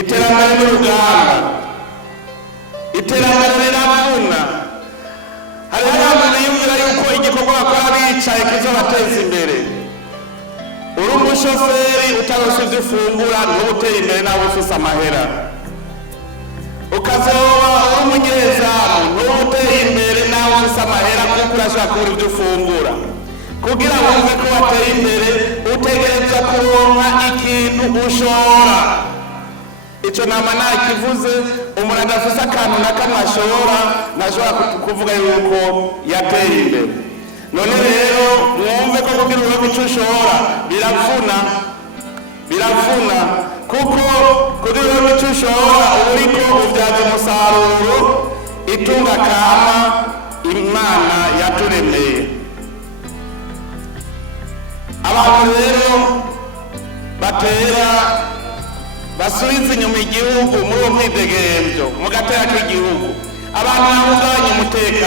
iterambere n'urugamba, iterambere riravuna. Hariho abantu biyumvira yuko igikorwa bakora bicaye kizobateza imbere. Uri umushoferi utaronse ivyo ufungura ntuteye imbere nawe ufise amahera. Ukazoba uri umunyezamu ntuteye imbere nawe ufise amahera kuko urashaka kubura ivyo ufungura. Kugira wumve ko wateye imbere utegerezwa kuronka ikintu ushora. Ico nama nakivuze, umuntu adafise akantu na kamwe ashora ntashobora kuvuga yuko yateye imbere. None rero mwumve ko kugira uronke ico ushora biravuna kuko kugira uronke ico ushora uriko uvyaza umusaruro itunga kama Imana yaturemeye. Abantu rero batera basubiza inyuma igihugu muri uwo mwidegemvyo mugatera k'igihugu, abantu bahungabanya umutekano.